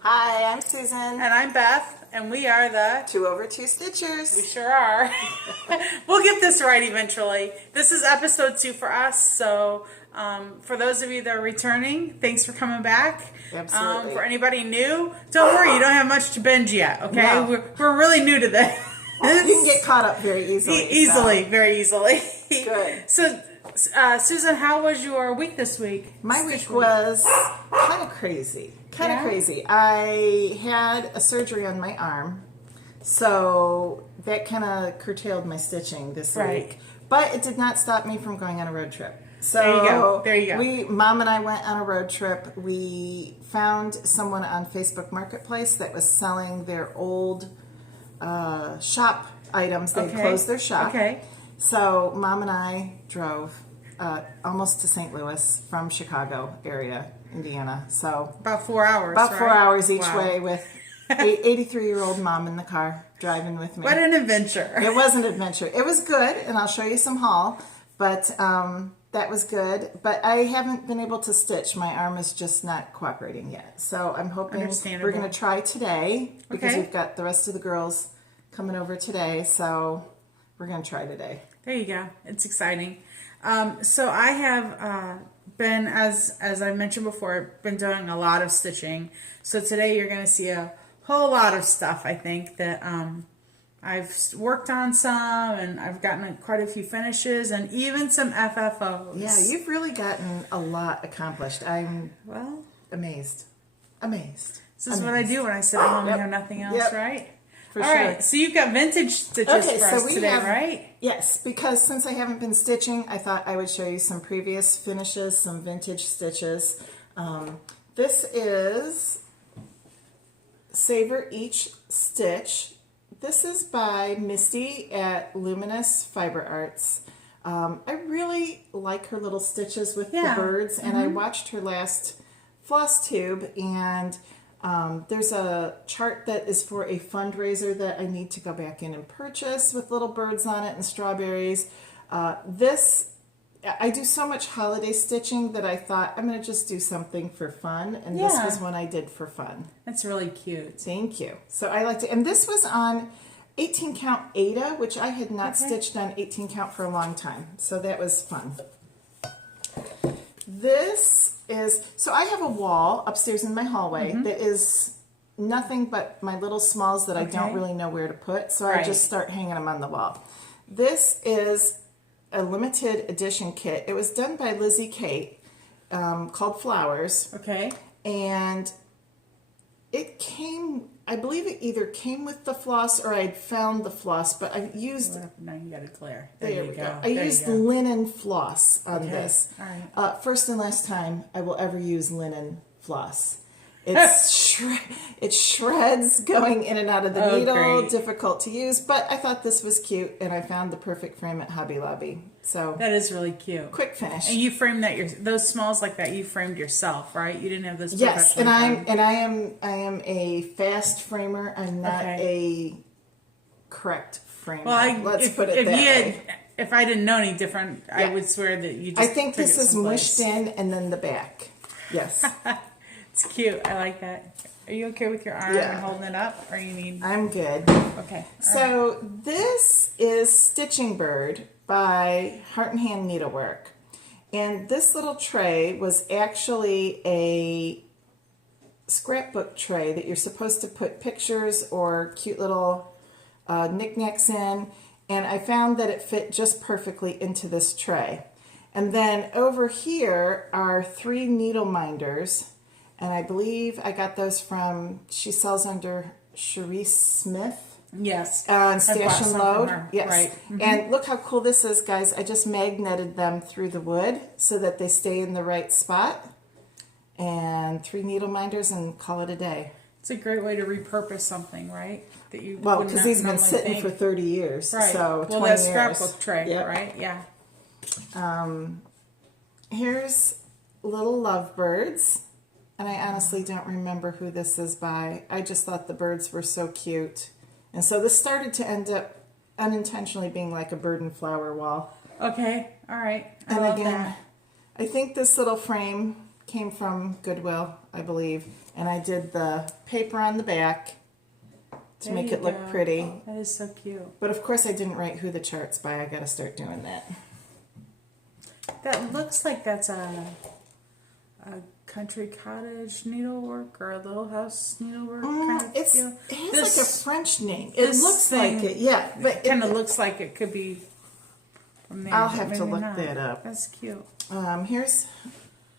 Hi, I'm Susan. And I'm Beth, and we are the 2 over 2 Stitchers. We sure are. We'll get this right eventually. This is episode 2 for us, so for those of you that are returning, thanks for coming back. Absolutely. For anybody new, don't worry, you don't have much to binge yet, okay? No. We're really new to this. You can get caught up very easily. Very easily. Good. So, Susan, how was your week this week? My week was kind of crazy. Crazy. I had a surgery on my arm, so that kind of curtailed my stitching this week. But it did not stop me from going on a road trip. So there you go. Mom and I went on a road trip. We found someone on Facebook Marketplace that was selling their old shop items. They closed their shop. Okay. So Mom and I drove almost to St. Louis from Chicago area, Indiana. So about 4 hours. About right? 4 hours each way with 83-year-old Mom in the car driving with me. What an adventure! It was an adventure. It was good, and I'll show you some haul. But that was good. But I haven't been able to stitch. My arm is just not cooperating yet. So I'm hoping we're going to try today because we've got the rest of the girls coming over today. So we're going to try today. There you go. It's exciting. So I have been, as I mentioned before, been doing a lot of stitching. So today you're going to see a whole lot of stuff, I think, that I've worked on some, and I've gotten quite a few finishes, and even some FFOs. Yeah, you've really gotten a lot accomplished. I'm amazed. This is what I do when I sit at home and have nothing else, right? For All right, so you've got vintage stitches for us today, right? Yes, because since I haven't been stitching, I thought I would show you some previous finishes, some vintage stitches. This is Savor Each Stitch. This is by Misty at Luminous Fiber Arts. I really like her little stitches with the birds, and I watched her last Flosstube, and there's a chart that is for a fundraiser that I need to go back in and purchase with little birds on it and strawberries. I do so much holiday stitching that I thought I'm going to just do something for fun, and this was one I did for fun. That's really cute. Thank you. So I liked it, and this was on 18 count Ada, which I had not stitched on 18 count for a long time, so that was fun. This is, so I have a wall upstairs in my hallway that is nothing but my little smalls that I don't really know where to put, so I just start hanging them on the wall. This is a limited edition kit. It was done by Lizzie Kate, called Flowers. Okay. And it came, I believe it either came with the floss or I'd found the floss, but I used... Now you got it clear. There we go. I used linen floss on this. All right. First and last time I will ever use linen floss. It's it shreds going in and out of the needle, difficult to use, but I thought this was cute, and I found the perfect frame at Hobby Lobby. So that is really cute. Quick finish. And you framed that those smalls like that. You framed yourself, right? You didn't have those. Yes, and I am a fast framer. I'm not a correct framer. Well, let's put it that way. If I didn't know any different, I would swear that you just. I think this is mushed in, and then the back. Yes. It's cute. I like that. Are you okay with your arm and holding it up, or you need? I'm good. Okay. So this is Stitching Bird by Heart and Hand Needlework, and this little tray was actually a scrapbook tray that you're supposed to put pictures or cute little knickknacks in, and I found that it fit just perfectly into this tray. And then over here are 3 needle minders. And I believe I got those from, she sells under Cherise Smith. Yes. On Stash and Load. Yes. Right. And look how cool this is, guys. I just magneted them through the wood so that they stay in the right spot. And 3 needle minders and call it a day. It's a great way to repurpose something, right? That you because these have been sitting for 30 years. Right. So 20 years. Scrapbook tray, right? Yeah. Here's Little Lovebirds. And I honestly don't remember who this is by. I just thought the birds were so cute. And so this started to end up unintentionally being like a bird and flower wall. Okay, all right. I love that. I think this little frame came from Goodwill, I believe, and I did the paper on the back to There make you it look go. pretty. That is so cute. But of course I didn't write who the chart's by. I got to start doing that. That looks like that's a country cottage needlework or a little house needlework kind of It feel. has like a French name. It this looks thing like it, yeah. But kind of looks like it could be from there. I'll but have to maybe look not. that up. That's cute. Here's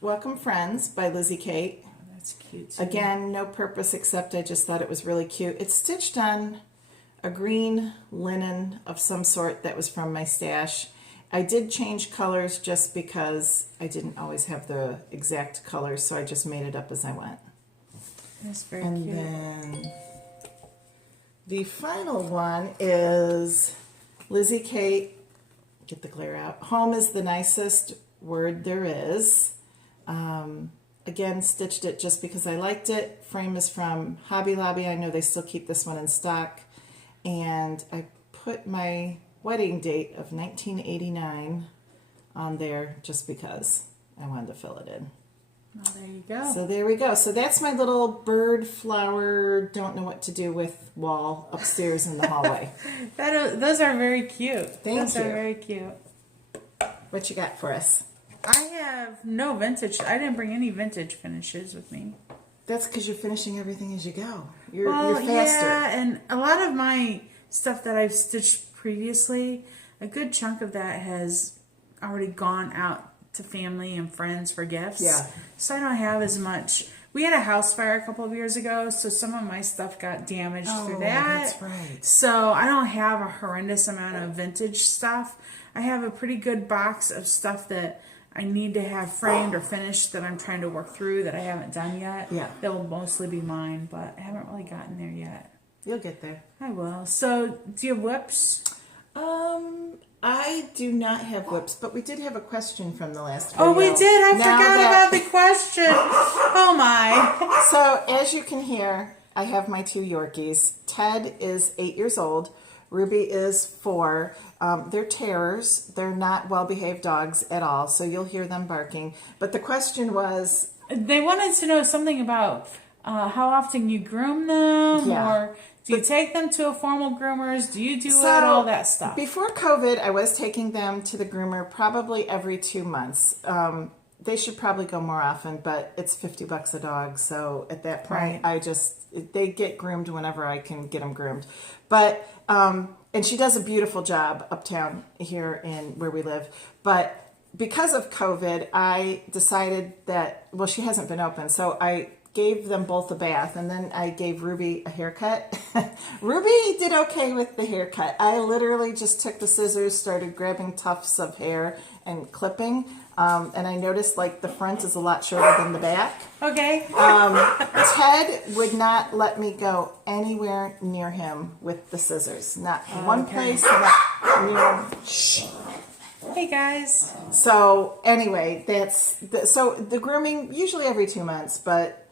Welcome Friends by Lizzie Kate. Oh, that's cute too. Again, no purpose except I just thought it was really cute. It's stitched on a green linen of some sort that was from my stash. I did change colors just because I didn't always have the exact colors, so I just made it up as I went. That's very And cute. then the final one is Lizzie Kate, get the glare out. Home is the nicest word there is. Again, stitched it just because I liked it. Frame is from Hobby Lobby. I know they still keep this one in stock. And I put my wedding date of 1989 on there just because I wanted to fill it in. Oh, there you go. So there we go. So that's my little bird flower, don't know what to do with wall upstairs in the hallway. Those are very cute. Thank Those you. are very cute. What you got for us? I have no vintage. I didn't bring any vintage finishes with me. That's because you're finishing everything as you go. You're Well, faster. yeah, and a lot of my stuff that I've stitched previously, a good chunk of that has already gone out to family and friends for gifts. Yeah. So I don't have as much. We had a house fire a couple of years ago, so some of my stuff got damaged through that. That's right. So I don't have a horrendous amount of vintage stuff. I have a pretty good box of stuff that I need to have framed or finished that I'm trying to work through that I haven't done yet. Yeah. That will mostly be mine, but I haven't really gotten there yet. You'll get there. I will. So, do you have whips? I do not have whips, but we did have a question from the last video. Oh, we did. I Now forgot that- about the question. Oh my. So, as you can hear, I have my two Yorkies. Ted is 8 years old. Ruby is 4. They're terrors. They're not well-behaved dogs at all, so you'll hear them barking. But the question was, They wanted to know something about how often you groom them, Yeah. or do you take them to a formal groomer's? Do you do so it? All that stuff. Before COVID, I was taking them to the groomer probably every 2 months. They should probably go more often, but it's $50 a dog, so at that point, Right. they get groomed whenever I can get them groomed. But and she does a beautiful job uptown here in where we live. But because of COVID, I decided that, well, she hasn't been open, so I gave them both a bath, and then I gave Ruby a haircut. Ruby did okay with the haircut. I literally just took the scissors, started grabbing tufts of hair and clipping, and I noticed like the front is a lot shorter than the back. Okay. Ted would not let me go anywhere near him with the scissors. Not one place, not near. Shh. Hey guys. So anyway, so the grooming usually every 2 months, but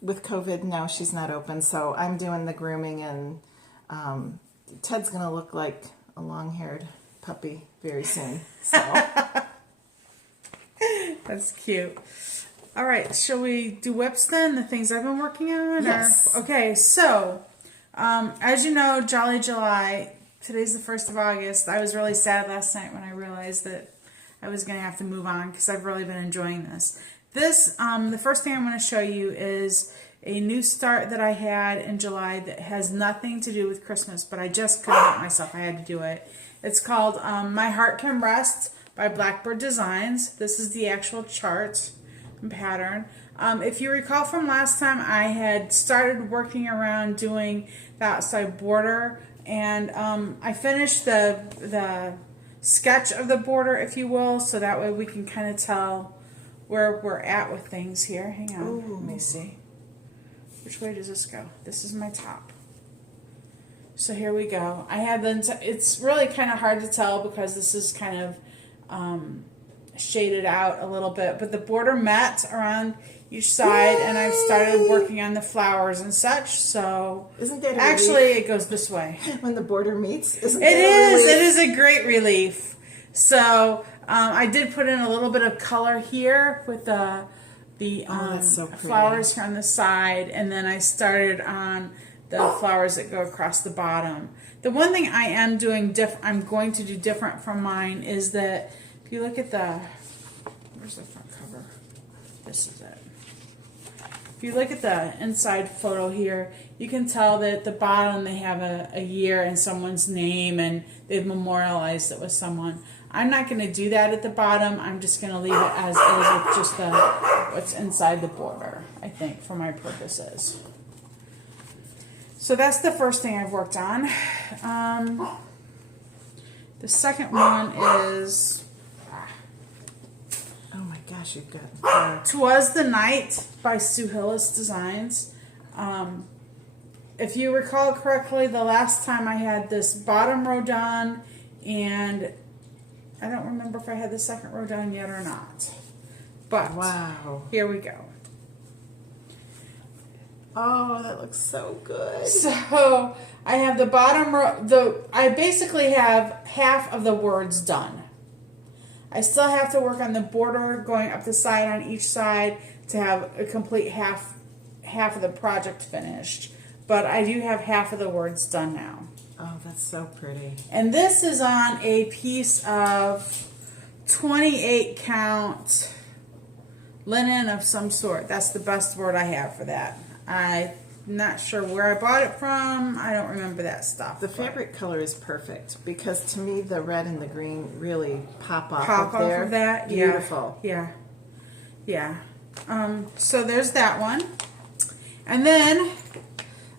with COVID, no, she's not open. So I'm doing the grooming, and Ted's gonna look like a long-haired puppy very soon. So That's cute. All right, shall we do whips then? The things I've been working on? Yes. Okay, so as you know, Jolly July. Today's the 1st of August. I was really sad last night when I realized that I was going to have to move on because I've really been enjoying this. The first thing I'm going to show you is a new start that I had in July that has nothing to do with Christmas, but I just couldn't help myself. I had to do it. It's called My Heart Can Rest by Blackbird Designs. This is the actual chart and pattern. If you recall from last time, I had started working around doing the outside border, and I finished the sketch of the border, if you will, so that way we can kind of tell where we're at with things here. Hang on, let me see. Which way does this go? This is my top. So here we go. I had it's really kind of hard to tell because this is kind of shaded out a little bit, but the border met around each side. Yay! And I've started working on the flowers and such. So isn't that a actually relief? It goes this way When the border meets, isn't it that a relief? It is a great relief. So I did put in a little bit of color here with the the that's so pretty. flowers here on the side, and then I started on the flowers that go across the bottom. The one thing I am doing I'm going to do different from mine is that if you look at where's the front cover? This is it. If you look at the inside photo here, you can tell that at the bottom they have a year and someone's name, and they've memorialized it with someone. I'm not going to do that at the bottom. I'm just going to leave it as is with just what's inside the border, I think, for my purposes. So that's the first thing I've worked on. The second one is... Oh my gosh, you've got... "'Twas the Night" by Sue Hillis Designs. If you recall correctly, the last time I had this bottom row done, and I don't remember if I had the second row done yet or not. But wow, here we go. Oh, that looks so good. So I have the bottom row. I basically have half of the words done. I still have to work on the border going up the side on each side to have a complete half of the project finished. But I do have half of the words done now. Oh, that's so pretty. And this is on a piece of 28 count linen of some sort. That's the best word I have for that. I'm not sure where I bought it from. I don't remember that stuff. The fabric color is perfect because to me the red and the green really pop off Pop of off there. of that? Beautiful. Yeah. Yeah. So there's that one. And then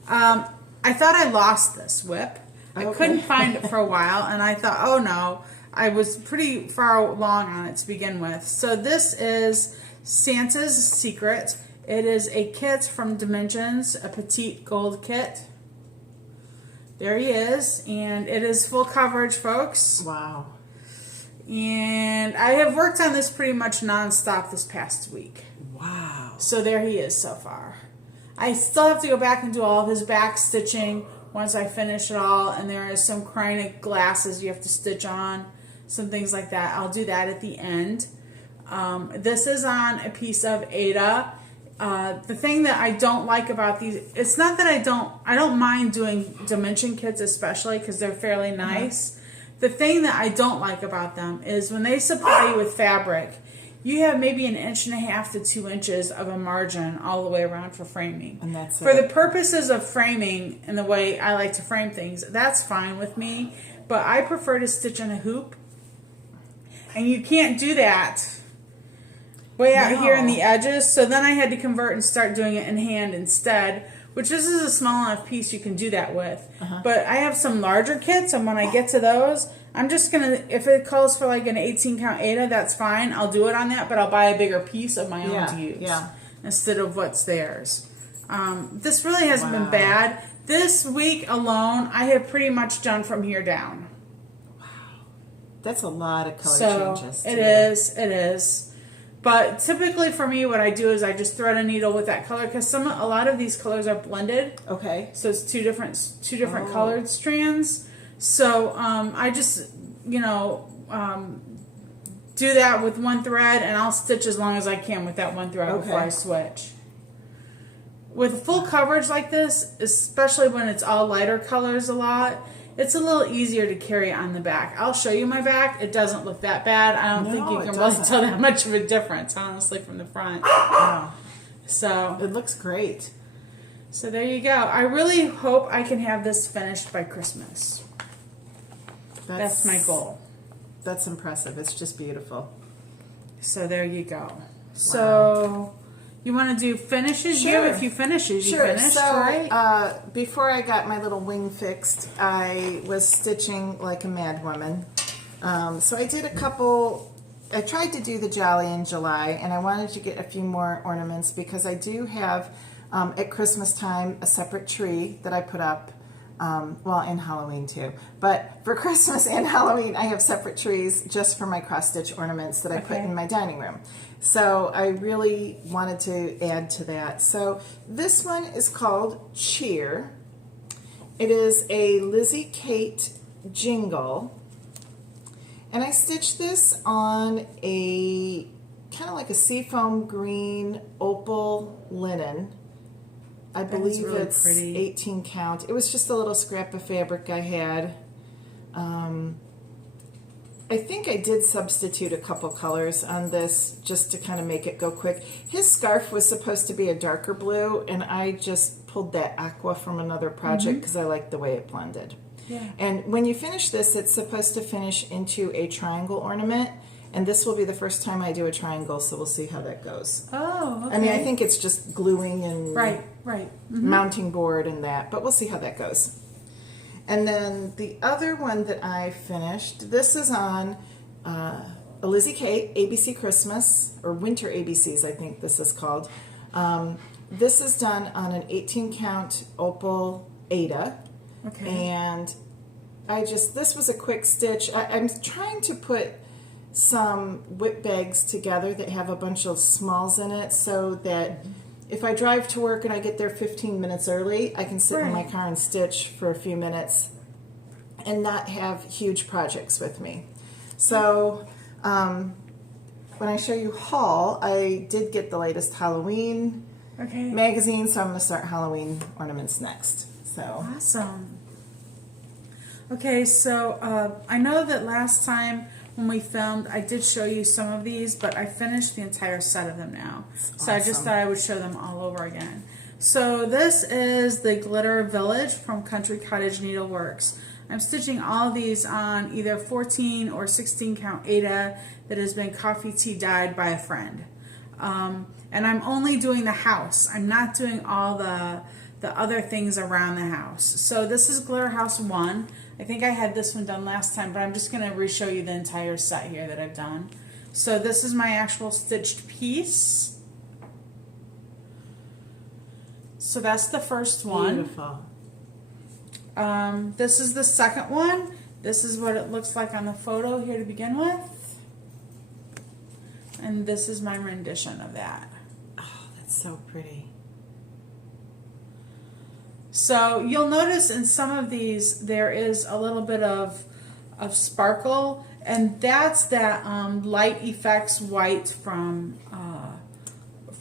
I thought I lost this whip. I couldn't find it for a while, and I thought, oh no, I was pretty far along on it to begin with. So this is Santa's Secret. It is a kit from Dimensions, a petite gold kit. There he is, and it is full coverage, folks. Wow. And I have worked on this pretty much nonstop this past week. Wow. So there he is so far. I still have to go back and do all of his back stitching once I finish it all, and there is some chronic glasses you have to stitch on, some things like that. I'll do that at the end. This is on a piece of Ada. The thing that I don't like about these, it's not that I don't mind doing dimension kits especially because they're fairly nice. The thing that I don't like about them is when they supply you with fabric, you have maybe 1.5 to 2 inches of a margin all the way around for framing. And that's for the purposes of framing and the way I like to frame things, that's fine with me. But I prefer to stitch in a hoop. And you can't do that way out here in the edges. So then I had to convert and start doing it in hand instead, which this is a small enough piece you can do that with. But I have some larger kits, and when I get to those, I'm just going to, if it calls for like an 18 count Ada, that's fine. I'll do it on that, but I'll buy a bigger piece of my own to use instead of what's theirs. This really hasn't been bad. This week alone, I have pretty much done from here down. Wow. That's a lot of color changes. It is. But typically for me, what I do is I just thread a needle with that color because a lot of these colors are blended. Okay. So it's two different colored strands. So I just do that with one thread, and I'll stitch as long as I can with that one thread before I switch. With full coverage like this, especially when it's all lighter colors a lot, it's a little easier to carry on the back. I'll show you my back. It doesn't look that bad. I don't think you can really tell that much of a difference, honestly, from the front. Wow. So it looks great. So there you go. I really hope I can have this finished by Christmas. That's my goal. That's impressive. It's just beautiful. So there you go. Wow. So you want to do finishes? Sure. If you finishes, you finished, so, right? Before I got my little wing fixed, I was stitching like a mad woman. So I did a couple. I tried to do the Jolly in July, and I wanted to get a few more ornaments because I do have at Christmas time a separate tree that I put up. Well, and Halloween too. But for Christmas and Halloween, I have separate trees just for my cross-stitch ornaments that I put in my dining room. So I really wanted to add to that. So this one is called Cheer. It is a Lizzie Kate jingle. And I stitched this on a kind of like a seafoam green opal linen. I believe really it's pretty. 18 count. It was just a little scrap of fabric I had. I think I did substitute a couple colors on this just to kind of make it go quick. His scarf was supposed to be a darker blue, and I just pulled that aqua from another project because I liked the way it blended. Yeah. And when you finish this, it's supposed to finish into a triangle ornament, and this will be the first time I do a triangle, so we'll see how that goes. Oh, okay. I mean, I think it's just gluing and Right. mounting board and that, but we'll see how that goes. And then the other one that I finished, this is on a Lizzie Kate ABC Christmas, or Winter ABCs, I think this is called. This is done on an 18 count opal Ada. Okay. And this was a quick stitch. I'm trying to put some whip bags together that have a bunch of smalls in it so that if I drive to work and I get there 15 minutes early, I can sit in my car and stitch for a few minutes and not have huge projects with me. So when I show you haul, I did get the latest Halloween magazine, so I'm going to start Halloween ornaments next. So awesome. Okay, so I know that last time when we filmed, I did show you some of these, but I finished the entire set of them now. So I just thought I would show them all over again. So this is the Glitter Village from Country Cottage Needleworks. I'm stitching all these on either 14 or 16 count Ada that has been coffee tea dyed by a friend. And I'm only doing the house. I'm not doing all the other things around the house. So this is Glitter House 1. I think I had this one done last time, but I'm just going to re-show you the entire set here that I've done. So this is my actual stitched piece. So that's the first one. beautiful. This is the second one. This is what it looks like on the photo here to begin with. And this is my rendition of that. Oh, that's so pretty. So you'll notice in some of these there is a little bit of sparkle, and that's that Light Effects white from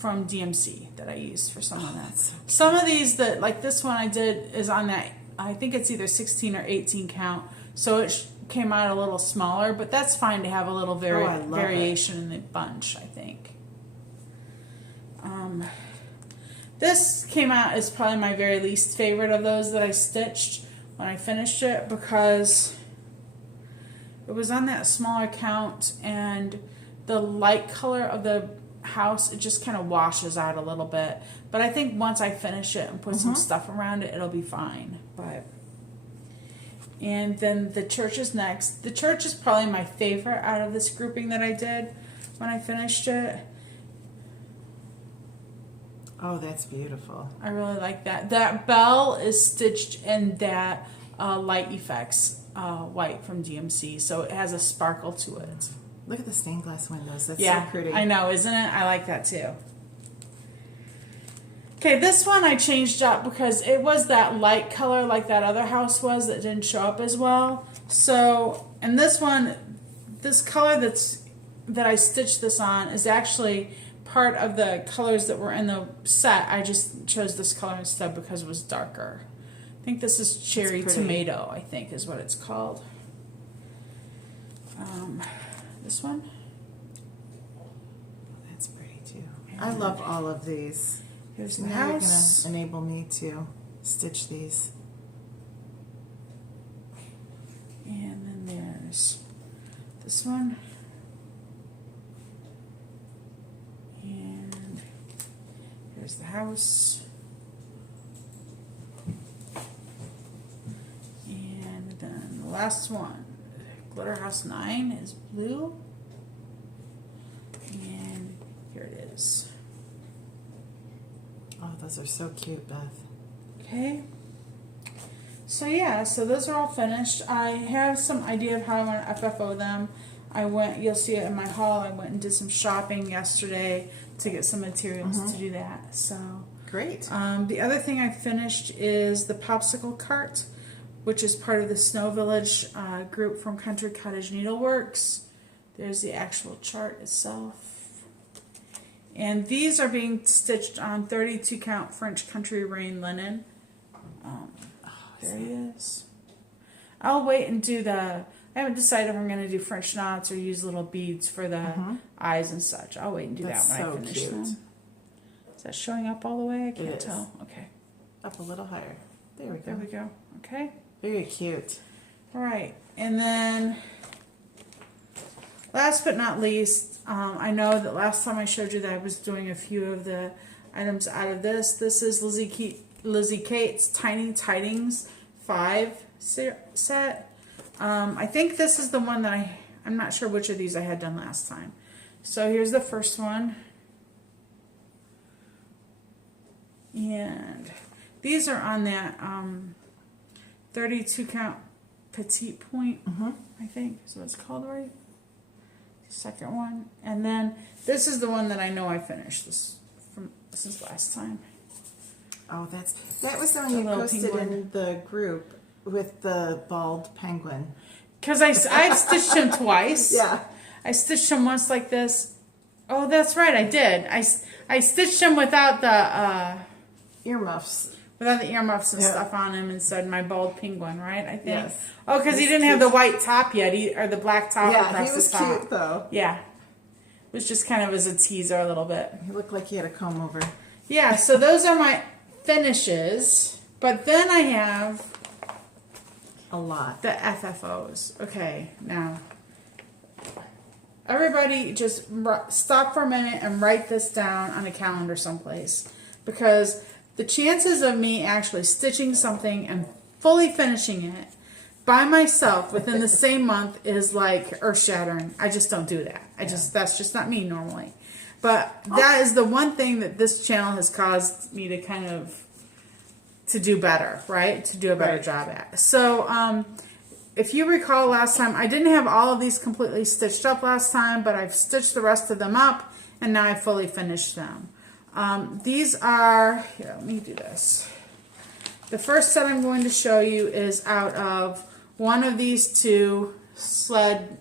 DMC that I used for some of that. So some of these that, like this one I did, is on that, I think it's either 16 or 18 count, so it came out a little smaller, but that's fine to have a little variation in the bunch, I think. This came out as probably my very least favorite of those that I stitched when I finished it, because it was on that smaller count, and the light color of the house, it just kind of washes out a little bit. But I think once I finish it and put some stuff around it, it'll be fine. And then the church is next. The church is probably my favorite out of this grouping that I did when I finished it. Oh, that's beautiful. I really like that. That bell is stitched in that Light Effects white from DMC, so it has a sparkle to it. Look at the stained glass windows. That's Yeah, so pretty. I know, isn't it? I like that too. Okay, this one I changed up because it was that light color like that other house was that didn't show up as well. So, and this one, this color that I stitched this on is actually part of the colors that were in the set. I just chose this color instead because it was darker. I think this is Cherry Tomato, I think is what it's called. This one. That's pretty too. I love all of these. Here's the Now you're house. going to enable me to stitch these. And then there's this one. And here's the house. And then the last one, Glitter House 9, is blue. And here it is. Oh, those are so cute, Beth. Okay. So yeah, so those are all finished. I have some idea of how I want to FFO them. You'll see it in my haul. I went and did some shopping yesterday to get some materials to do that. So great. the other thing I finished is the popsicle cart, which is part of the Snow Village group from Country Cottage Needleworks. There's the actual chart itself. And these are being stitched on 32 count French country rain linen. There he is. I'll wait and do I haven't decided if I'm going to do French knots or use little beads for the eyes and such. I'll wait and do that when I finish them. Is that showing up all the way? I can't tell. Okay. Up a little higher. There we go. There we go. Okay. Very cute. All right. And then last but not least, I know that last time I showed you that I was doing a few of the items out of this. This is Lizzie Kate's Tiny Tidings 5 set. I think this is the one that I'm not sure which of these I had done last time. So here's the first one. And these are on that 32 count petite point, I think is what it's called, right? The second one. And then this is the one that I know I finished since last time. Oh, that was the one you posted in the group with the bald penguin. Because I've stitched him twice. Yeah. I stitched him once like this. Oh, that's right, I did. I stitched him without the earmuffs. Without the earmuffs and stuff on him and said my bald penguin, right? I think. Yes. Oh, because he didn't have the white top yet, or the black top across the top. Yeah, he was cute though. Yeah. It was just kind of as a teaser a little bit. He looked like he had a comb over. Yeah, so those are my finishes. But then I have a lot. The FFOs. Okay, now everybody just stop for a minute and write this down on a calendar someplace, because the chances of me actually stitching something and fully finishing it by myself within the same month is like earth-shattering. I just don't do that. That's just not me normally. But that is the one thing that this channel has caused me to kind of to do better, right? To do a better job at. So, if you recall last time, I didn't have all of these completely stitched up last time, but I've stitched the rest of them up, and now I fully finished them. These are, here, let me do this. The first set I'm going to show you is out of one of these two sled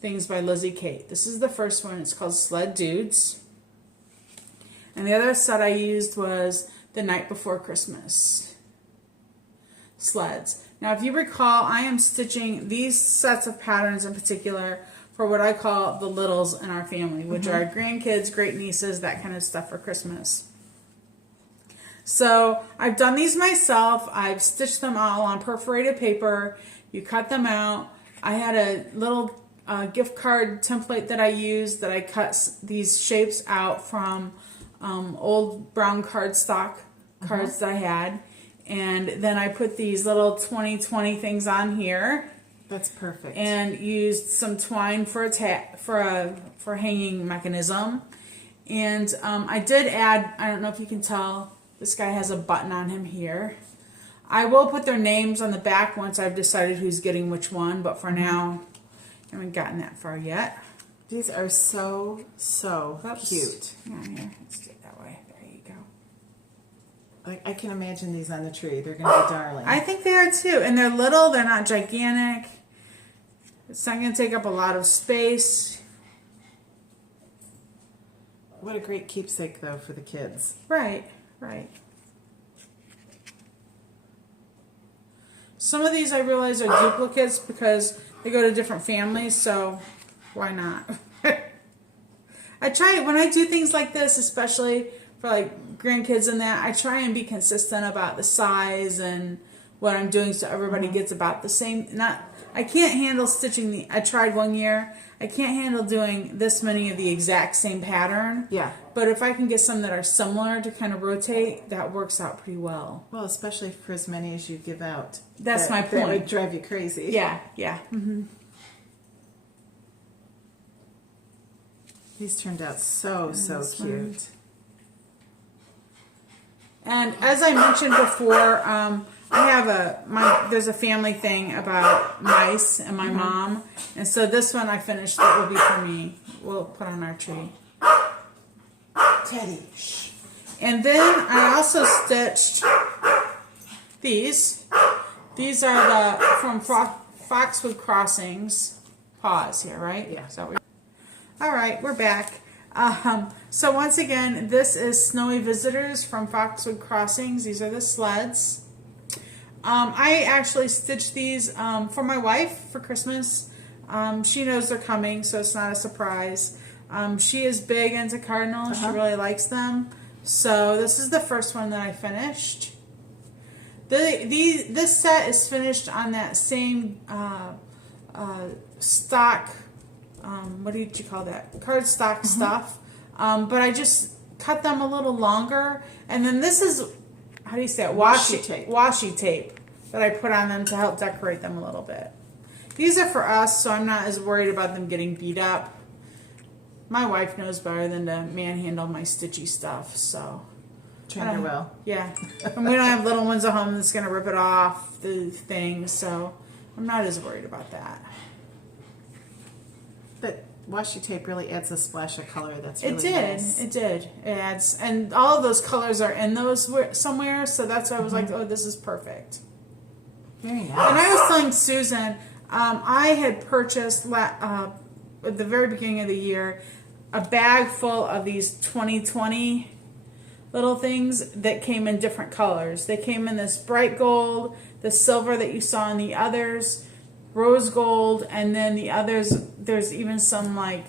things by Lizzie Kate. This is the first one. It's called Sled Dudes. And the other set I used was The Night Before Christmas sleds. Now, if you recall, I am stitching these sets of patterns in particular for what I call the littles in our family, which are grandkids, great nieces, that kind of stuff for Christmas. So I've done these myself. I've stitched them all on perforated paper. You cut them out. I had a little gift card template that I used that I cut these shapes out from old brown cardstock cards that I had. And then I put these little 2020 things on here. That's perfect. And used some twine for a hanging mechanism. And I did add, I don't know if you can tell, this guy has a button on him here. I will put their names on the back once I've decided who's getting which one, but for now, I haven't gotten that far yet. These are so cute. Yeah, here, let's do it that way. There you go. Like, I can imagine these on the tree. They're going to be darling. I think they are too. And they're little, they're not gigantic. It's not going to take up a lot of space. What a great keepsake, though, for the kids. Right, right. Some of these I realize are duplicates because they go to different families, so why not? I try, when I do things like this, especially for like grandkids and that, I try and be consistent about the size and what I'm doing so everybody gets about the same. I can't handle stitching I tried one year. I can't handle doing this many of the exact same pattern. Yeah. But if I can get some that are similar to kind of rotate, that works out pretty well. Well, especially for as many as you give out. That's my point. That would drive you crazy. Yeah, yeah. These turned out so cute. And as I mentioned before, I have there's a family thing about mice and my mom, and so this one I finished that will be for me. We'll put on our tree. Teddy. Shh. And then I also stitched these. These are from Foxwood Crossings. Pause here, right? Yeah. All right, we're back. So once again, this is Snowy Visitors from Foxwood Crossings. These are the sleds. I actually stitched these for my wife for Christmas. She knows they're coming, so it's not a surprise. She is big into cardinals. She really likes them. So this is the first one that I finished. This set is finished on that same stock, what did you call that? Cardstock stuff. But I just cut them a little longer. And then this is, how do you say it? Washi tape that I put on them to help decorate them a little bit. These are for us, so I'm not as worried about them getting beat up. My wife knows better than to manhandle my stitchy stuff, so. Train her well. Yeah. And we don't have little ones at home that's going to rip it off the thing, so I'm not as worried about that. But washi tape really adds a splash of color that's really nice. It did. It adds, and all of those colors are in those somewhere, so that's why I was like, oh, this is perfect. Very nice. And I was telling Susan, I had purchased at the very beginning of the year a bag full of these 2020 little things that came in different colors. They came in this bright gold, the silver that you saw in the others, rose gold, and then the others, there's even some like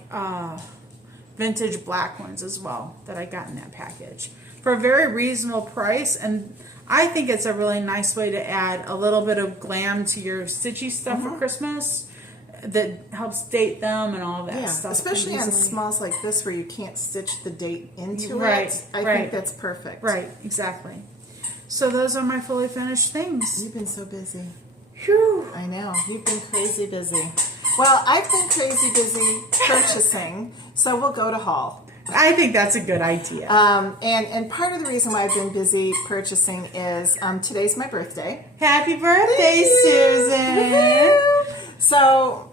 vintage black ones as well that I got in that package for a very reasonable price. And I think it's a really nice way to add a little bit of glam to your stitchy stuff for Christmas that helps date them and all that stuff. Especially on smalls like this where you can't stitch the date into it. I think that's perfect. Right, exactly. So those are my fully finished things. You've been so busy. Whew. I know. You've been crazy busy. Well, I've been crazy busy purchasing, so we'll go to haul. I think that's a good idea. And part of the reason why I've been busy purchasing is today's my birthday. Happy birthday, Susan! So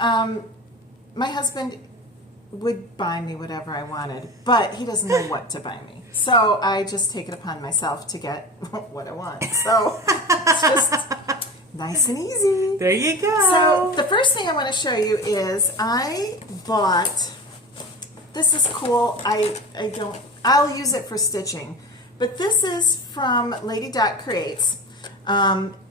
my husband would buy me whatever I wanted, but he doesn't know what to buy me. So I just take it upon myself to get what I want. So it's just nice and easy. There you go. So the first thing I want to show you is I bought, this is cool. I'll use it for stitching, but this is from Lady Dot Creates.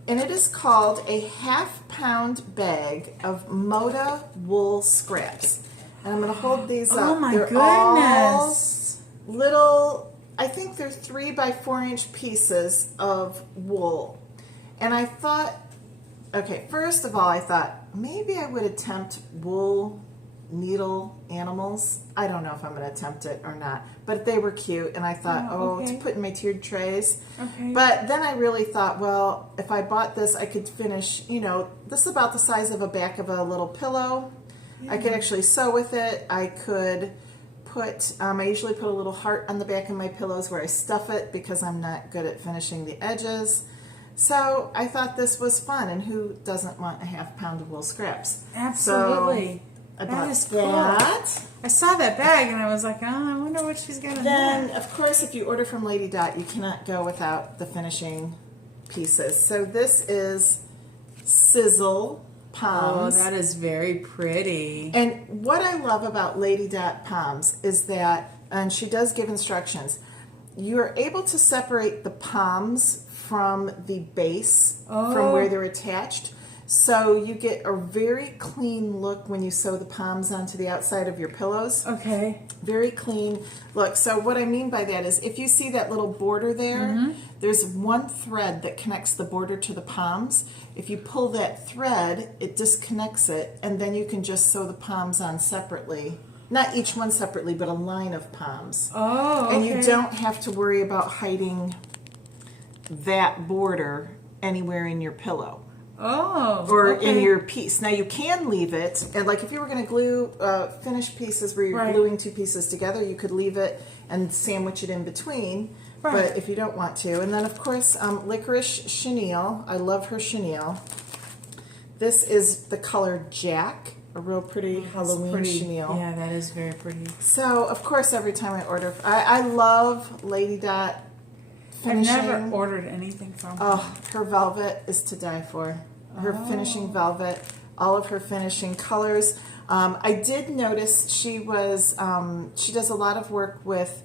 And it is called a half-pound bag of Moda wool scraps. And I'm going to hold these up. Oh my They're goodness. All little, I think they're 3 by 4 inch pieces of wool. And I thought, okay, first of all, I thought maybe I would attempt wool needle animals. I don't know if I'm going to attempt it or not, but they were cute, and I thought, to put in my tiered trays. Okay. But then I really thought, well, if I bought this, I could finish, this is about the size of a back of a little pillow. Yeah. I could actually sew with it. I could put, I usually put a little heart on the back of my pillows where I stuff it because I'm not good at finishing the edges. So I thought this was fun, and who doesn't want a half-pound of wool scraps? Absolutely. So, I that bought is cool. that. I saw that bag and I was like, oh, I wonder what she's going to do. Then, of course, if you order from Lady Dot, you cannot go without the finishing pieces. So this is Sizzle Palms. Oh, that is very pretty. And what I love about Lady Dot Palms is that, and she does give instructions, you're able to separate the palms from the base, from where they're attached. So you get a very clean look when you sew the palms onto the outside of your pillows. Okay. Very clean look. So what I mean by that is if you see that little border there, there's one thread that connects the border to the palms. If you pull that thread, it disconnects it, and then you can just sew the palms on separately. Not each one separately, but a line of palms. Oh, okay. And you don't have to worry about hiding that border anywhere in your pillow. Oh, or in your piece. Now you can leave it, and like if you were going to glue finished pieces where you're gluing 2 pieces together, you could leave it and sandwich it in between. But if you don't want to, and then of course Licorice Chenille. I love her chenille. This is the color Jack, a real pretty Halloween chenille. Yeah, that is very pretty. So of course every time I order, I love Lady Dot. Finishing. I've never ordered anything from her. Oh, her velvet is to die for. Her finishing velvet, all of her finishing colors. I did notice she does a lot of work with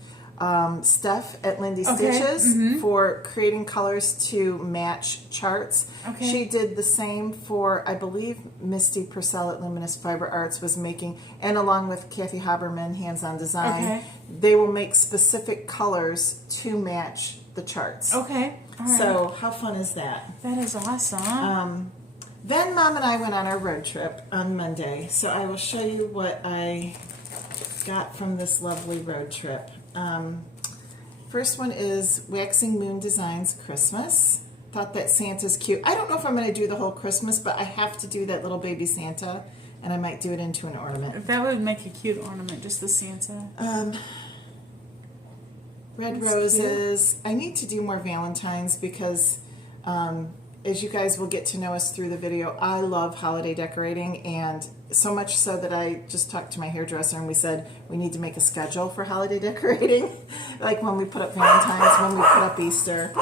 Steph at Lindy Okay. Stitches for creating colors to match charts. Okay. She did the same for, I believe, Misty Purcell at Luminous Fiber Arts was making, and along with Kathy Haberman, Hands On Design, Okay. they will make specific colors to match the charts. Okay. All right. So how fun is that? That is awesome. Then Mom and I went on our road trip on Monday, so I will show you what I got from this lovely road trip. First one is Waxing Moon Designs Christmas. Thought that Santa's cute. I don't know if I'm going to do the whole Christmas, but I have to do that little baby Santa, and I might do it into an ornament. That would make a cute ornament, just the Santa. Red That's roses. I need to do more Valentines because, as you guys will get to know us through the video, I love holiday decorating, and so much so that I just talked to my hairdresser and we said we need to make a schedule for holiday decorating, like when we put up Valentine's, when we put up Easter.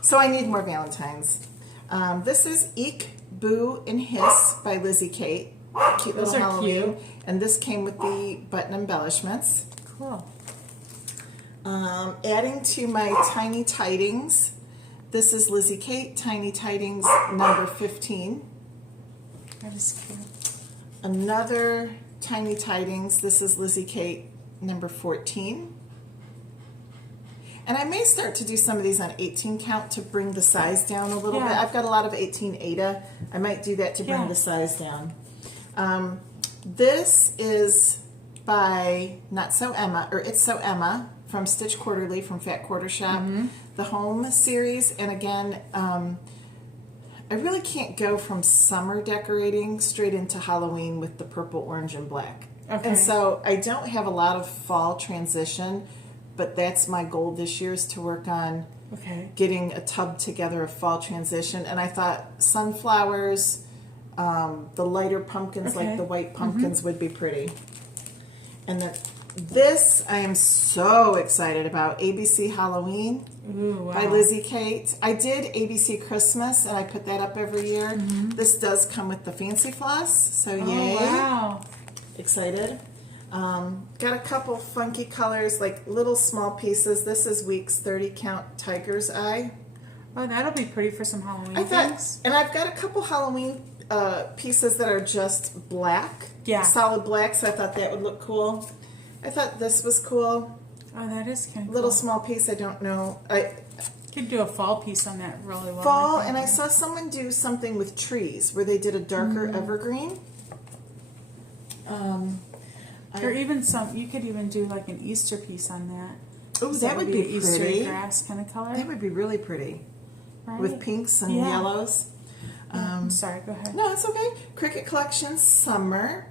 So I need more Valentines. This is Eek, Boo, and Hiss by Lizzie Kate. Cute little Those are Halloween. cute. And this came with the button embellishments. Cool. Adding to my Tiny Tidings, this is Lizzie Kate, Tiny Tidings number 15. That is cute. Another Tiny Tidings, this is Lizzie Kate number 14. And I may start to do some of these on 18 count to bring the size down a little bit. I've got a lot of 18 Ada. I might do that to bring the size down. This is by Not So Emma, or It's So Emma, from Stitch Quarterly from Fat Quarter Shop, the Home series. And again, I really can't go from summer decorating straight into Halloween with the purple, orange, and black. Okay. And so I don't have a lot of fall transition, but that's my goal this year, is to work on getting a tub together of fall transition. And I thought sunflowers, the lighter pumpkins, like the white pumpkins, would be pretty. And then this I am so excited about, ABC Halloween by Lizzie Kate. I did ABC Christmas, and I put that up every year. This does come with the fancy floss, so yay. Wow. Excited. Got a couple funky colors, like little small pieces. This is Weeks 30 Count Tiger's Eye. Oh, that'll be pretty for some Halloween I thought, things. and I've got a couple Halloween pieces that are just black, solid black, so I thought that would look cool. I thought this was cool. Oh, that is kind of cool. Little small piece, I don't know. I could do a fall piece on that really well. Fall, and I saw someone do something with trees where they did a darker evergreen. Or even some, you could even do like an Easter piece on that. Oh, that would be Easter pretty. grass kind of color. That would be really pretty. Right? With pinks and yellows. I'm sorry, go ahead. No, it's okay. Cricket Collection Summer.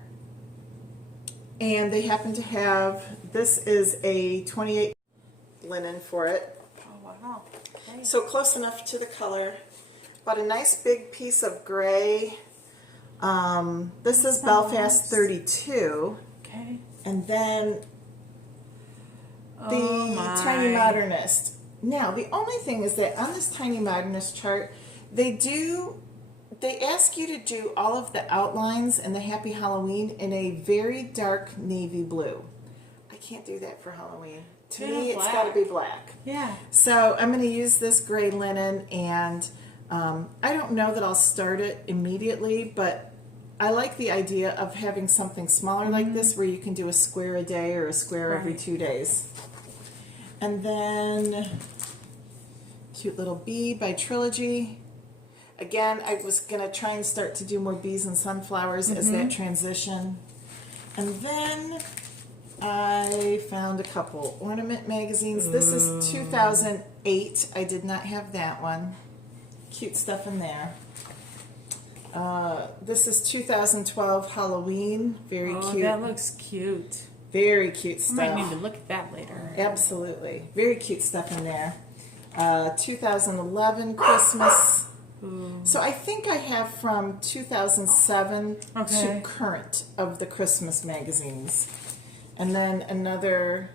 And they happen to have, this is a 28 linen for it. Oh, wow. Okay. So close enough to the color. Bought a nice big piece of gray. This is Belfast 32. Okay. And then the Tiny Modernist. Now, the only thing is that on this Tiny Modernist chart, they ask you to do all of the outlines and the Happy Halloween in a very dark navy blue. I can't do that for Halloween. To me, it's got to be black. Yeah. So I'm going to use this gray linen, and I don't know that I'll start it immediately, but I like the idea of having something smaller like this where you can do a square a day or a square every 2 days. And then cute little bee by Trilogy. Again, I was going to try and start to do more bees and sunflowers as that transition. And then I found a couple ornament magazines. This is 2008. I did not have that one. Cute stuff in there. This is 2012 Halloween. Very cute. That looks cute. Very cute stuff. I might need to look at that later. Absolutely. Very cute stuff in there. 2011 Christmas. So I think I have from 2007 to current of the Christmas magazines. And then another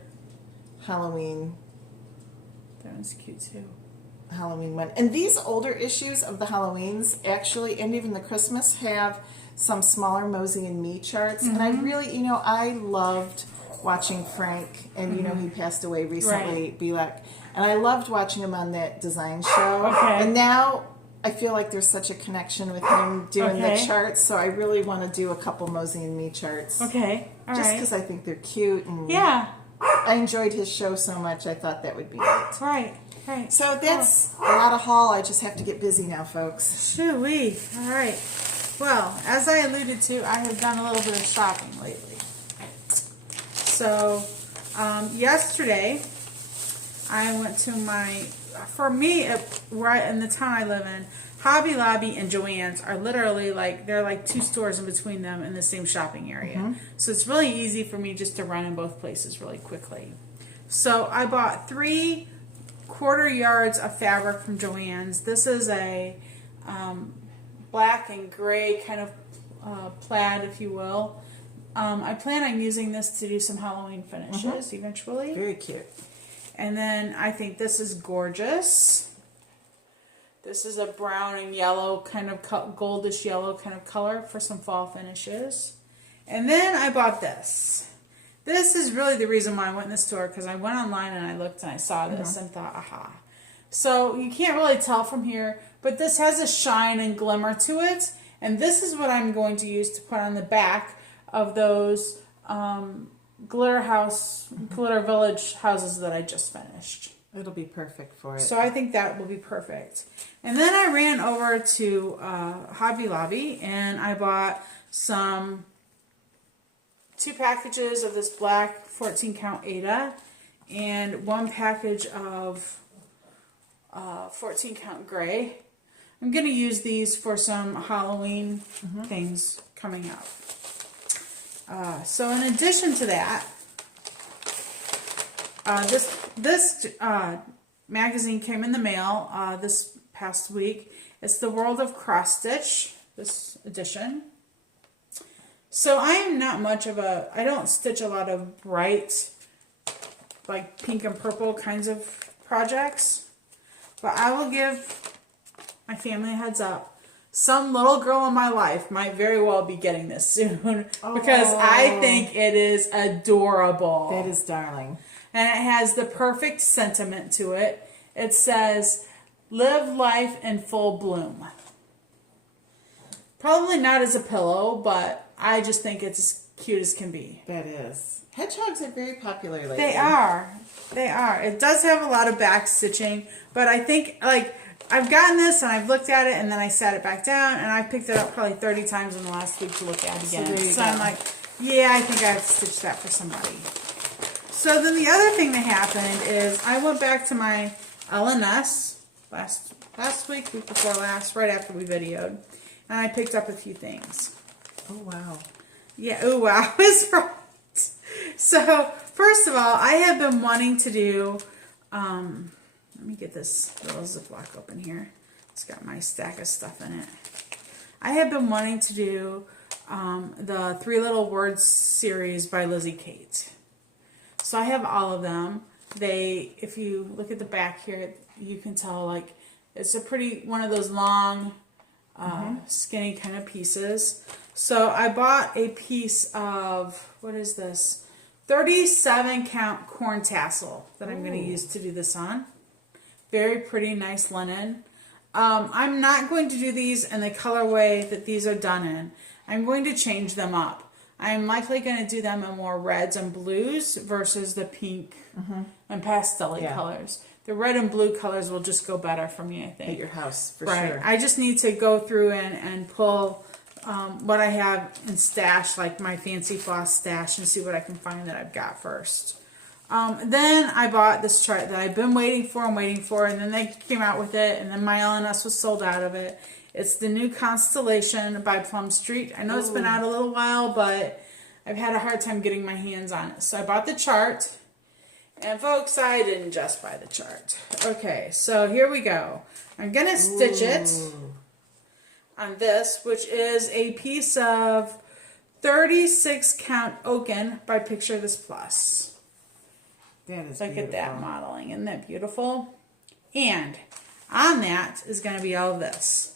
Halloween. That one's cute too. Halloween one. And these older issues of the Halloweens actually, and even the Christmas, have some smaller Mosey and Me charts. And I really, I loved watching Frank, and he passed away recently, Belek. And I loved watching him on that design show. Okay. And now I feel like there's such a connection with him doing the charts, so I really want to do a couple Mosey and Me charts. Okay, all just right. because I think they're cute, and Yeah. I enjoyed his show so much, I thought that would be it. Right. So that's a lot of haul. I just have to get busy now, folks. Shoo-wee. All right. Well, as I alluded to, I have done a little bit of shopping lately. So, yesterday, I went to for me, right in the town I live in, Hobby Lobby and Joann's are literally they're like two stores in between them in the same shopping area. So it's really easy for me just to run in both places really quickly. So I bought 3/4 yards of fabric from Joann's. This is a black and gray kind of plaid, if you will. I plan on using this to do some Halloween finishes eventually. Very cute. And then I think this is gorgeous. This is a brown and yellow kind of goldish yellow kind of color for some fall finishes. And then I bought this. This is really the reason why I went in the store, because I went online and I looked and I saw this and thought, aha. So you can't really tell from here, but this has a shine and glimmer to it. And this is what I'm going to use to put on the back of those Glitter Village houses that I just finished. It'll be perfect for it. So I think that will be perfect. And then I ran over to Hobby Lobby and I bought 2 packages of this black 14 count Ada and 1 package of 14 count gray. I'm going to use these for some Halloween things coming up. So in addition to that, this magazine came in the mail this past week. It's The World of Cross Stitch, this edition. So I am not much of I don't stitch a lot of bright, like pink and purple kinds of projects. But I will give my family a heads up. Some little girl in my life might very well be getting this soon because I think it is adorable. That is darling. And it has the perfect sentiment to it. It says, "Live life in full bloom." Probably not as a pillow, but I just think it's as cute as can be. That is. Hedgehogs are very popular lately. They are. It does have a lot of back stitching, but I think, I've gotten this and I've looked at it and then I sat it back down and I picked it up probably 30 times in the last week to look at again. So I'm like, yeah, I think I have to stitch that for somebody. So then the other thing that happened is I went back to my LNS last week before last, right after we videoed, and I picked up a few things. Oh, wow. Yeah, oh, wow is right. So, first of all, I have been wanting to do, let me get this little Ziploc open here. It's got my stack of stuff in it. I have been wanting to do the 3 Little Words series by Lizzie Kate. So I have all of them. If you look at the back here, you can tell it's a one of those long, skinny kind of pieces. So I bought a piece of, what is this? 37 count corn tassel that I'm going to use to do this on. Very pretty, nice linen. I'm not going to do these in the colorway that these are done in. I'm going to change them up. I'm likely going to do them in more reds and blues versus the pink and pastel-y colors. The red and blue colors will just go better for me, I think. At your house, for right. sure. I just need to go through and pull what I have in stash, like my fancy floss stash, and see what I can find that I've got first. Then I bought this chart that I've been waiting for, and then they came out with it, and then my LNS was sold out of it. It's the new Constellation by Plum Street. I know it's been out a little while, but I've had a hard time getting my hands on it. So I bought the chart, and folks, I didn't just buy the chart. Okay, so here we go. I'm going to stitch it on this, which is a piece of 36 count Oaken by Picture This Plus. That is Look beautiful. at that modeling. Isn't that beautiful? And on that is going to be all of this.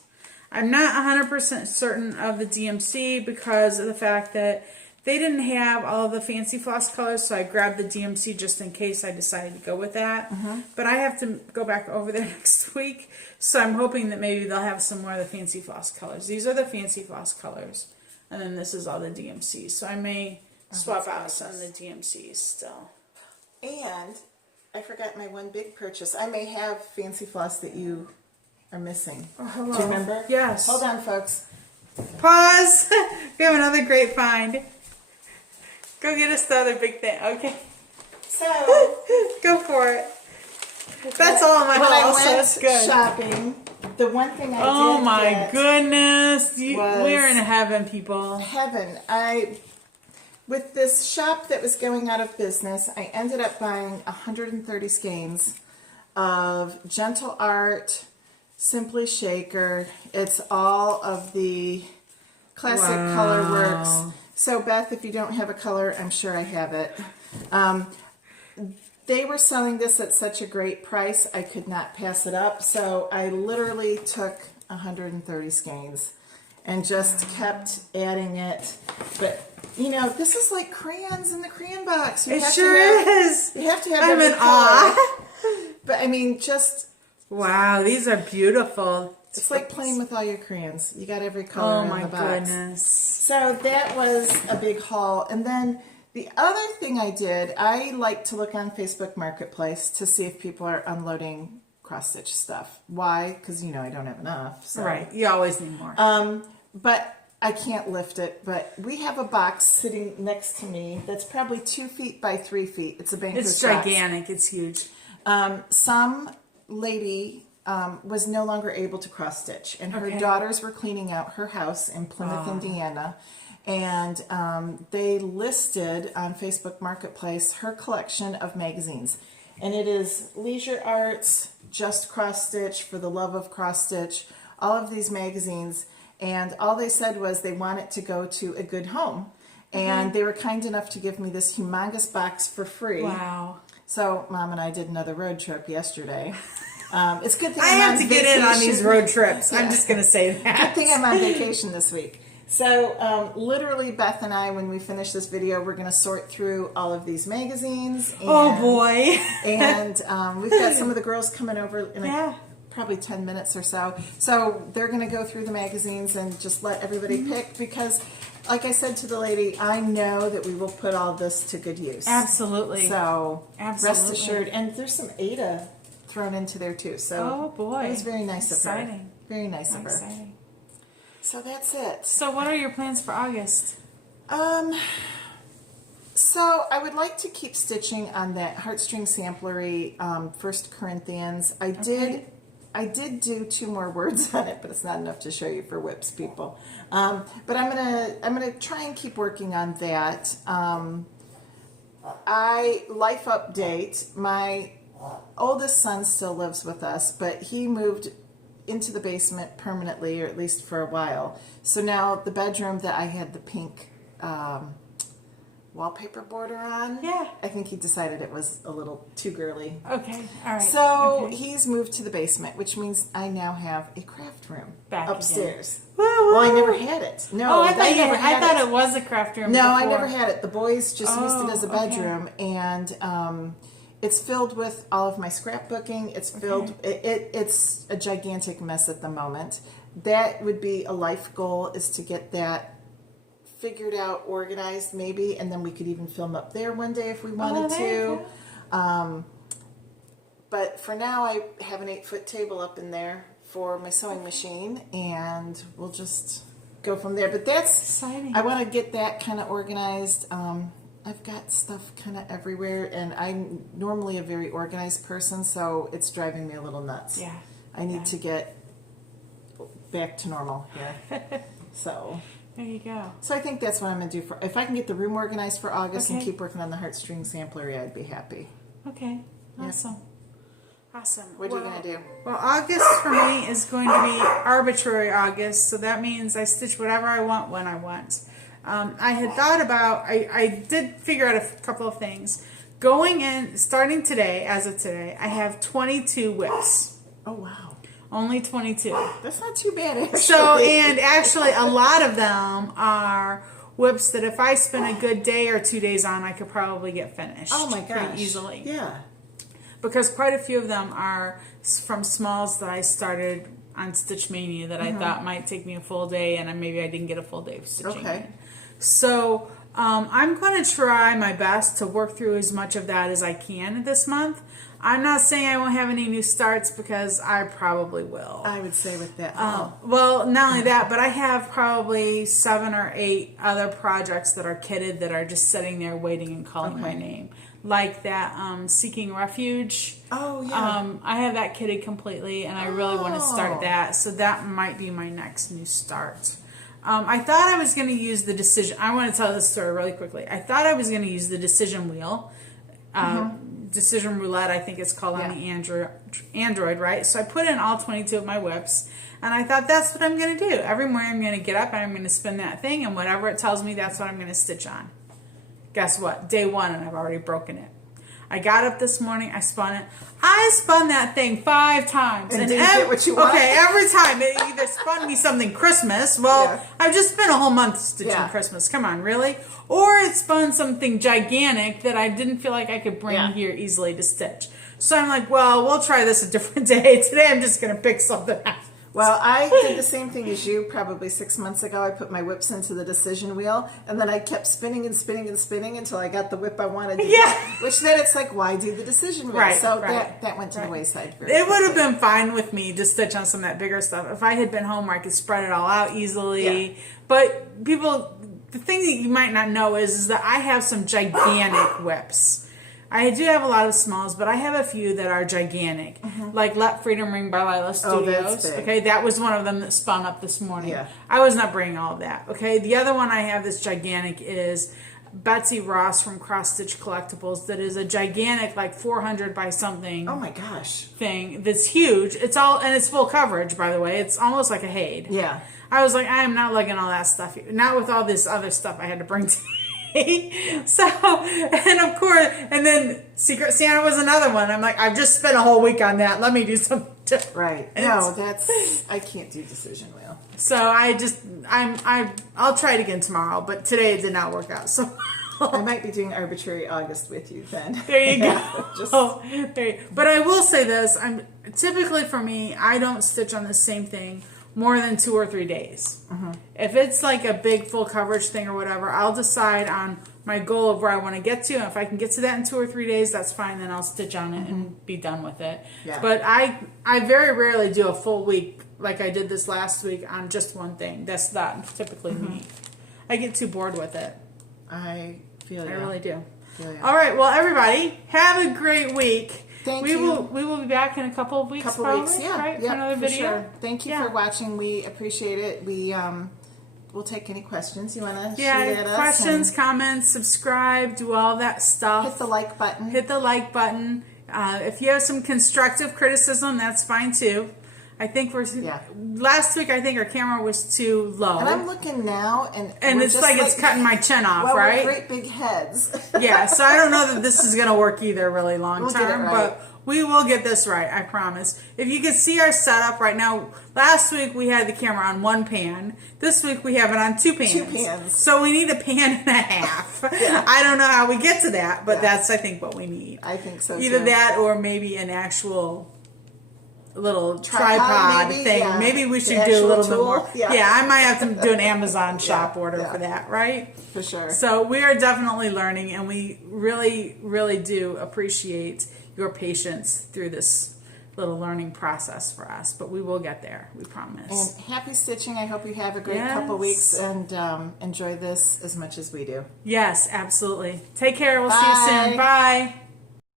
I'm not 100% certain of the DMC because of the fact that they didn't have all the fancy floss colors, so I grabbed the DMC just in case I decided to go with that. But I have to go back over there next week, so I'm hoping that maybe they'll have some more of the fancy floss colors. These are the fancy floss colors, and then this is all the DMCs. So I may swap out some of the DMCs still. And I forgot my one big purchase. I may have fancy floss that you are missing. Oh, hello. Do you remember? Yes. Hold on, folks. Pause. We have another great find. Go get us the other big thing. Okay. So, Go for it. That's all in my when house, I so went it's good. shopping, the one thing I Oh did my get goodness. was- We're in heaven, people. heaven. With this shop that was going out of business, I ended up buying 130 skeins of Gentle Art, Simply Shaker. It's all of the classic color works. So Beth, if you don't have a color, I'm sure I have it. They were selling this at such a great price, I could not pass it up. So I literally took 130 skeins and just kept adding it. But you know, this is like crayons in the crayon box. You It have to sure have- is. You have to have I'm every in color. awe. But I mean, just Wow, these are beautiful. it's like playing with all your crayons. You got every color Oh in my the box. goodness. So that was a big haul. And then the other thing I did, I like to look on Facebook Marketplace to see if people are unloading cross-stitch stuff. Why? Because, you know, I don't have enough. So. Right, you always need more. But I can't lift it. But we have a box sitting next to me that's probably 2 feet by 3 feet. It's a banquet It's box. gigantic. It's huge. Some lady was no longer able to cross stitch, and her Okay. daughters were cleaning out her house in Plymouth, Indiana, and they listed on Facebook Marketplace her collection of magazines, and it is Leisure Arts, Just Cross Stitch, For the Love of Cross Stitch, all of these magazines, and all they said was they want it to go to a good home, and they were kind enough to give me this humongous box for free. Wow. So, Mom and I did another road trip yesterday. It's a good thing I I'm have on to get in on vacation. these road trips. I'm Yeah. just going to say Good that. thing I'm on vacation this week. So, literally, Beth and I, when we finish this video, we're going to sort through all of these magazines. And, Oh boy. And we've got some of the girls coming over in Yeah. probably 10 minutes or so. So, they're going to go through the magazines and just let everybody pick because, like I said to the lady, I know that we will put all this to good use. Absolutely. So, rest Absolutely. assured. And there's some Ada thrown into there too. So, Oh boy. it was very nice of her. Exciting. Very nice of her. Exciting. So that's it. So what are your plans for August? So I would like to keep stitching on that heartstring samplery, First Corinthians. I did do 2 more words on it, but it's not enough to show you for whips, people. But I'm gonna try and keep working on that. Life update. My oldest son still lives with us, but he moved into the basement permanently, or at least for a while. So now the bedroom that I had the pink wallpaper border on, Yeah. I think he decided it was a little too girly. Okay. All right. So okay. he's moved to the basement, which means I now have a craft room Back upstairs. Woo, woo. Well, I never had it. No, Oh, I thought never I had thought it was a craft room. No, I before. never had it. The boys just used it as a Oh, okay. bedroom, and it's filled with all of my scrapbooking. It's filled. It's a gigantic mess at the moment. That would be a life goal, is to get that figured out, organized, maybe, and then we could even film up there one day if we wanted there you to. But for now, I have an 8-foot table up in there for my sewing machine, and we'll just go from there. But that's Exciting. I want to get that kind of organized. I've got stuff kind of everywhere, and I'm normally a very organized person, so it's driving me a little nuts. Yeah. I need to get back to normal here. So There you go. I think that's what I'm going to do. If I can get the room organized for August and Okay. keep working on the heartstring samplery, I'd be happy. Okay. Awesome. Awesome. What are you going to do? Well, August for me is going to be arbitrary August, so that means I stitch whatever I want when I want. I had thought about, I did figure out a couple of things. Going in, starting today, as of today, I have 22 whips. Oh, wow. Only 22. That's not too bad, actually. So, and actually a lot of them are whips that if I spend a good day or 2 days on, I could probably get finished. Oh my gosh. Pretty easily. Yeah. Because quite a few of them are from smalls that I started on Stitch Mania that I thought might take me a full day, and maybe I didn't get a full day of stitching. Okay. So I'm going to try my best to work through as much of that as I can this month. I'm not saying I won't have any new starts because I probably will. I would say with that. Well, not only that, but I have probably 7 or 8 other projects that are kitted that are just sitting there waiting and calling my name. Like that Seeking Refuge. Oh, yeah. I have that kitted completely, and I really want to start that. So that might be my next new start. I thought I was going to use the decision. I want to tell this story really quickly. I thought I was going to use the decision wheel. Decision roulette, I think it's called on the Android, right? So I put in all 22 of my whips, and I thought that's what I'm going to do. Every morning I'm going to get up and I'm going to spin that thing, and whatever it tells me, that's what I'm going to stitch on. Guess what? Day 1, and I've already broken it. I got up this morning, I spun it. I spun that thing 5 times. And didn't get what you wanted? Okay, every time it either spun me something Christmas. Well, I've just spent a whole month stitching Christmas. Come on, really? Or it spun something gigantic that I didn't feel like I could bring here easily to stitch. So I'm like, well, we'll try this a different day. Today I'm just going to pick something out. Well, I did the same thing as you probably 6 months ago. I put my whips into the decision wheel, and then I kept spinning and spinning and spinning until I got the whip I wanted to get. Which then it's like, why do the decision wheel? Right, so right, that went to the wayside. It would have been fine with me to stitch on some of that bigger stuff. If I had been home where I could spread it all out easily. But people, the thing that you might not know is that I have some gigantic whips. I do have a lot of smalls, but I have a few that are gigantic. Like Let Freedom Ring by Lila Studios. Okay, that was one of them that spun up this morning. I was not bringing all of that. Okay, the other one I have that's gigantic is Betsy Ross from Cross Stitch Collectibles. That is a gigantic, like 400 by something. Oh my gosh. Thing that's huge. It's all, and it's full coverage, by the way. It's almost like a Haid. Yeah. I was like, I am not lugging all that stuff. Not with all this other stuff I had to bring today. So, and of course, and then Secret Santa was another one. I'm like, I've just spent a whole week on that. Let me do something different. Right. No, I can't do decision wheel. So I'll try it again tomorrow, but today it did not work out. So I might be doing arbitrary August with you then. There you go. But I will say this, typically for me, I don't stitch on the same thing more than 2 or 3 days. If it's like a big full coverage thing or whatever, I'll decide on my goal of where I want to get to, and if I can get to that in 2 or 3 days, that's fine. Then I'll stitch on it and be done with it. But I very rarely do a full week like I did this last week on just one thing. That's not typically me. I get too bored with it. I feel you. I really do. All right, well, everybody, have a great week. Thank you. We will be back in a couple of weeks, probably, right? For another video. Sure. Thank you for watching. We appreciate it. We'll take any questions you want to shoot at us. Questions, comments, subscribe, do all that stuff. Hit the like button. Hit the like button. If you have some constructive criticism, that's fine too. I think last week I think our camera was too low. And I'm looking now, and it's like it's cutting my chin off, right? We're great big heads. So I don't know that this is going to work either really long term, right. but we will get this right, I promise. If you can see our setup right now, last week we had the camera on 1 pan. This week we have it on 2 pans. 2 pans. So we need a pan and a half. I don't know how we get to that, but that's, I think, what we need. I think so, Either too. that or maybe an actual little tripod thing. Maybe we should do a little bit more. I might have to do an Amazon shop order for that, right? For sure. So we are definitely learning, and we really, really do appreciate your patience through this little learning process for us, but we will get there, we promise. And happy stitching. I hope you have a great couple weeks and enjoy this as much as we do. Yes, absolutely. Take care. We'll see you soon. Bye.